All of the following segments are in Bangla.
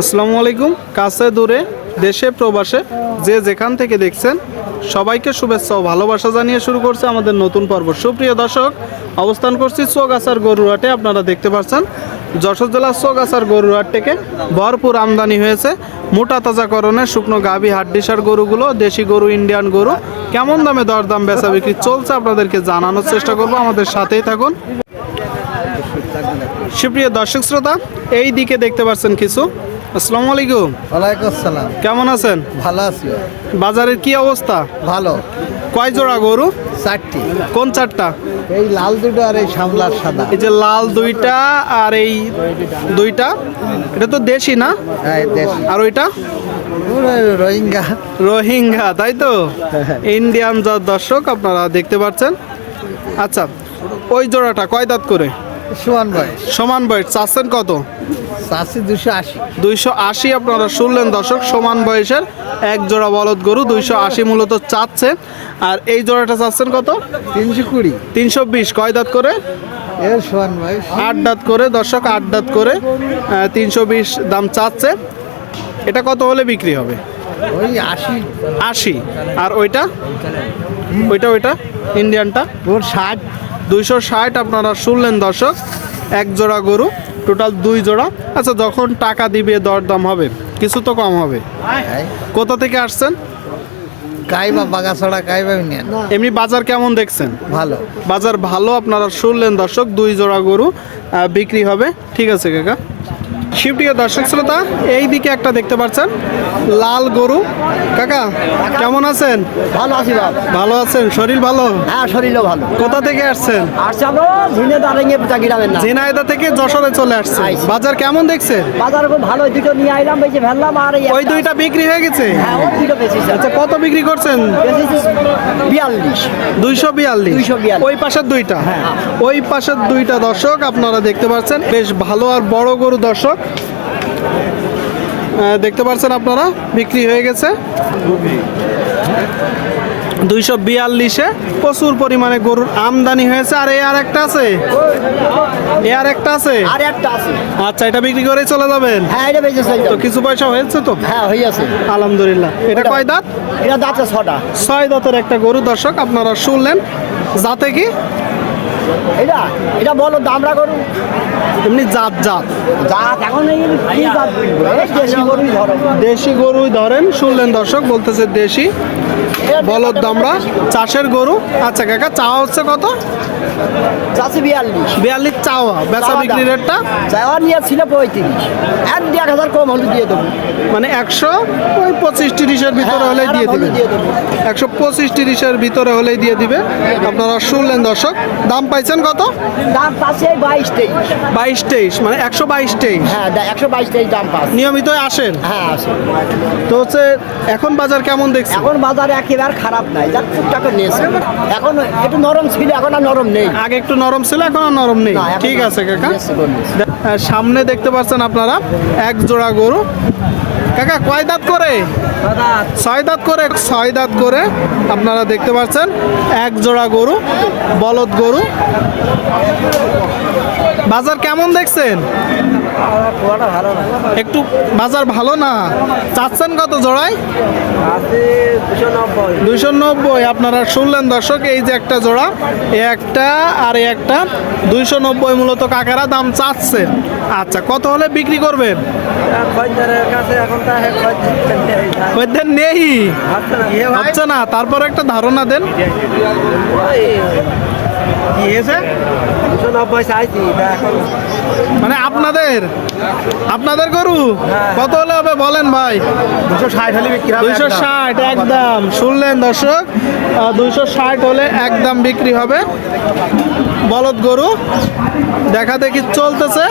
আসসালামু আলাইকুম। কাছে দূরে, দেশে, প্রবাসে, যে যেখান থেকে দেখছেন, সবাইকে শুভেচ্ছা ও ভালোবাসা জানিয়ে শুরু করছে আমাদের নতুন পর্ব। সুপ্রিয় দর্শক, অবস্থান করছি চৌগাছার গরুহাটে আপনারা দেখতে পাচ্ছেন, যশোর জেলার চৌগাছার গরুহাট থেকে ভরপুর আমদানি হয়েছে মোটা তাজাকরণের শুকনো গাভী হাড্ডিসার গরুগুলো, দেশি গরু, ইন্ডিয়ান গরু। কেমন দামে দরদাম, বেচা বিক্রি চলছে আপনাদেরকে জানানোর চেষ্টা করব। আমাদের সাথেই থাকুন। সুপ্রিয় দর্শক শ্রোতা, এই দিকে দেখতে পাচ্ছেন কিছু আসসালামু আলাইকুম। ওয়ালাইকুম আসসালাম। কেমন আছেন? ভালো আছি। বাজারের কি অবস্থা? ভালো। কয় জোড়া গরু? চারটি। কোন চারটা? এই লাল দুটো আর এই সামলার সাদা। এই যে লাল দুইটা আর এই দুইটা এটা তো দেশি না? হ্যাঁ দেশ। আর ওইটা? রোহিঙ্গা। রোহিঙ্গা তাই তো? ইন্ডিয়ান যা দর্শক আপনারা দেখতে পাচ্ছেন। আচ্ছা ওই জোড়াটা কয় দাঁত করে? সুমান বয়স। সমান বয়স চাচ্ছেন কত? চাষি দুশো আশি। দুইশো আশি আপনারা শুনলেন দর্শক সমান বয়সের এক জোড়া বলদ গরু দুইশো আশি মূলত চাচ্ছে। আর এই জোড়াটা চাচ্ছেন কত? তিনশো কুড়ি। তিনশো বিশ কয় দাঁত করে? আট দাঁত করে দর্শক আট দাঁত করে তিনশো বিশ দাম চাচ্ছে। এটা কত হলে বিক্রি হবে? ওই আশি। আশি। আর ওইটা? ওইটা ওইটা? ইন্ডিয়ানটা? ওর ষাট। দুইশো ষাট আপনারা শুনলেন দর্শক এক জোড়া গরু। টোটাল দুই জোড়া। আচ্ছা যখন টাকা দিবে দরদাম হবে? কিছু তো কম হবে। কোথা থেকে আসছেন? কাইবা বাগাছড়া কাইবা ইউনিয়ন। এমনি বাজার কেমন দেখছেন? ভালো। বাজার ভালো আপনারা শুনলেন দর্শক দুই জোড়া গরু বিক্রি হবে। ঠিক আছে কাকা? শিবটিকে দর্শক শ্রোতা এই দিকে একটা দেখতে পাচ্ছেন লাল গরু। কাকা কেমন আছেন? ভালো আছি ভালো আছেন? শরীর ভালো? হ্যাঁ শরীরও ভালো। কোথা থেকে আসছেন? ঝিনাইদা থেকে যশোরে চলে আসছে বাজার কেমন দেখছেন বাজার খুব ভালো দুটো নিয়ে আইলাম বেশি ফেললাম আর ওই দুইটা বিক্রি হয়ে গেছে? হ্যাঁ আচ্ছা কত বিক্রি করছেন? বিয়াল্লিশ। দুইশো বিয়াল্লিশ। 242 ওই পাশের দুইটা? হ্যাঁ। ওই পাশের দুইটা দর্শক আপনারা দেখতে পাচ্ছেন বেশ ভালো আর বড় গরু দর্শক। দেখতে পাচ্ছেন আপনারা বিক্রি হয়ে গেছে। দুইশো বিয়াল্লিশে প্রচুর পরিমাণে গরুর আমদানি হয়েছে। আর এই আর একটা আছে? এ আর একটা আছে? আর একটা আছে। আচ্ছা এটা বিক্রি করে চলে যাবেন? হ্যাঁ এটা বেশি তো কিছু পয়সা হয়েছে তো? হ্যাঁ আলহামদুলিল্লাহ। এটা কয় দাঁত? এটা দাঁতে ছটা। ছয় দাঁতের একটা গরু। দর্শক আপনারা শুনলেন যাতে কি এটা এটা বলো দামরা গরু? এমনি জাত জাত। জাত এখন কি জাত? দেশি গরুই ধরেন। দেশি গরুই ধরেন শুনলেন দর্শক বলতেছে দেশি। বলদ দামরা চাষের গরু। আচ্ছা কাকা চাওয়া হচ্ছে কত? চাষি বিয়াল্লিশ। বিয়াল্লিশ চাওয়া। বেচা বিক্রি রেটটা? চাওয়া নিয়ে ছিল পঁয়ত্রিশ। এক দেড় হাজার কম হলে দিয়ে দেবো। মানে একশো ওই পঁচিশ তিরিশের ভিতরে হ্যাঁ, হলে দিয়ে দেবো। একশো পঁচিশ তিরিশের ভিতরে হলেই দিয়ে দিবে। আপনারা শুনলেন দর্শক দাম পাইছেন কত? দাম পাচ্ছে বাইশ তেইশ। বাইশ তেইশ মানে একশো বাইশ তেইশ। হ্যাঁ একশো বাইশ তেইশ দাম পাচ্ছে নিয়মিত আসেন? হ্যাঁ আছে তো হচ্ছে এখন বাজার কেমন দেখছেন? এখন বাজারে একেবারে খারাপ নাই যার টুকটাক নিয়েছে। এখন একটু নরম ছিল এখন আর নরম নেই। আগে একটু নরম ছিল এখন আর নরম নেই। ঠিক আছে কাকা। সামনে দেখতে পাচ্ছেন আপনারা এক জোড়া গরু। কাকা কয় দাঁত করে? ছয় দাঁত। করে ছয় দাঁত করে আপনারা দেখতে পাচ্ছেন এক জোড়া গরু বলদ গরু। বাজার কেমন দেখছেন? একটু বাজার ভালো না? চাচ্ছেন কত জোড়ায়? দুইশো নব্বই। আপনারা শুনলেন দর্শক, এই যে একটা জোড়া একটা আর একটা, দুইশো নব্বই মূলত কাকারা দাম চাচ্ছে। আচ্ছা কত হলে বিক্রি করবেন? নেই। হচ্ছে না, তারপর একটা ধারণা দেন। কি হয়েছে? মানে আপনাদের আপনাদের গরু? কত হলে হবে বলেন ভাই? দুশো ষাট হলে বিক্রি দুইশো ষাট একদম। শুনলেন দর্শক দুইশো ষাট হলে একদম বিক্রি হবে। বলদ গরু দেখা দেখি চলতেছে।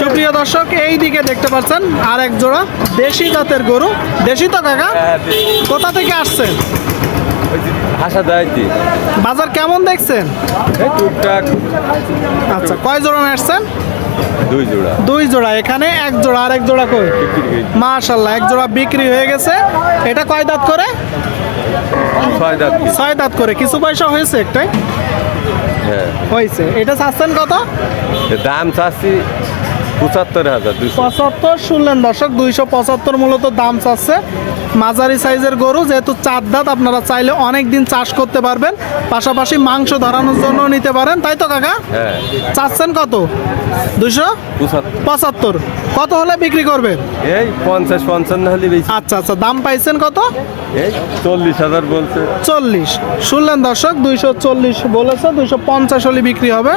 সুপ্রিয় দর্শক এই দিকে দেখতে পাচ্ছেন আর এক জোড়া দেশি জাতের গরু। দেশি তো কাকা? কোথা থেকে আসছেন আশা দেয়নি বাজার কেমন দেখছেন? এই টুকটাক। আচ্ছা কয় জোড়া আসছেন? দুই জোড়া। দুই জোড়া এখানে এক জোড়া আর এক জোড়া কই? মাশাল্লাহ এক জোড়া বিক্রি হয়ে গেছে। এটা কয় দাঁত করে? ছয় দাঁত ছয় দাঁত করে কিছু পয়সা হয়েছে একটাই? হ্যাঁ। হয়েছে। এটা চাচ্ছেন কত? দাম চাচ্ছি পঁচাত্তর হাজার পঁচাত্তর শুনলেন দর্শক দুইশো পঁচাত্তর মূলত দাম চাচ্ছে। মাঝারি সাইজের গরু যেহেতু চার দাঁত আপনারা চাইলে অনেক দিন চাষ করতে পারবেন। পাশাপাশি মাংস ধরানোর জন্য নিতে পারেন। তাই তো কাকা? হ্যাঁ। চাচ্ছেন কত? দুইশো? পঁচাত্তর। কত হলে বিক্রি করবেন? এই পঞ্চাশ পঞ্চান্ন হলে আচ্ছা আচ্ছা। দাম পাইছেন কত? এই চল্লিশ হাজার বলছে। চল্লিশ। শুনলেন দর্শক দুইশো চল্লিশ বলেছে দুইশো পঞ্চাশ হলে বিক্রি হবে।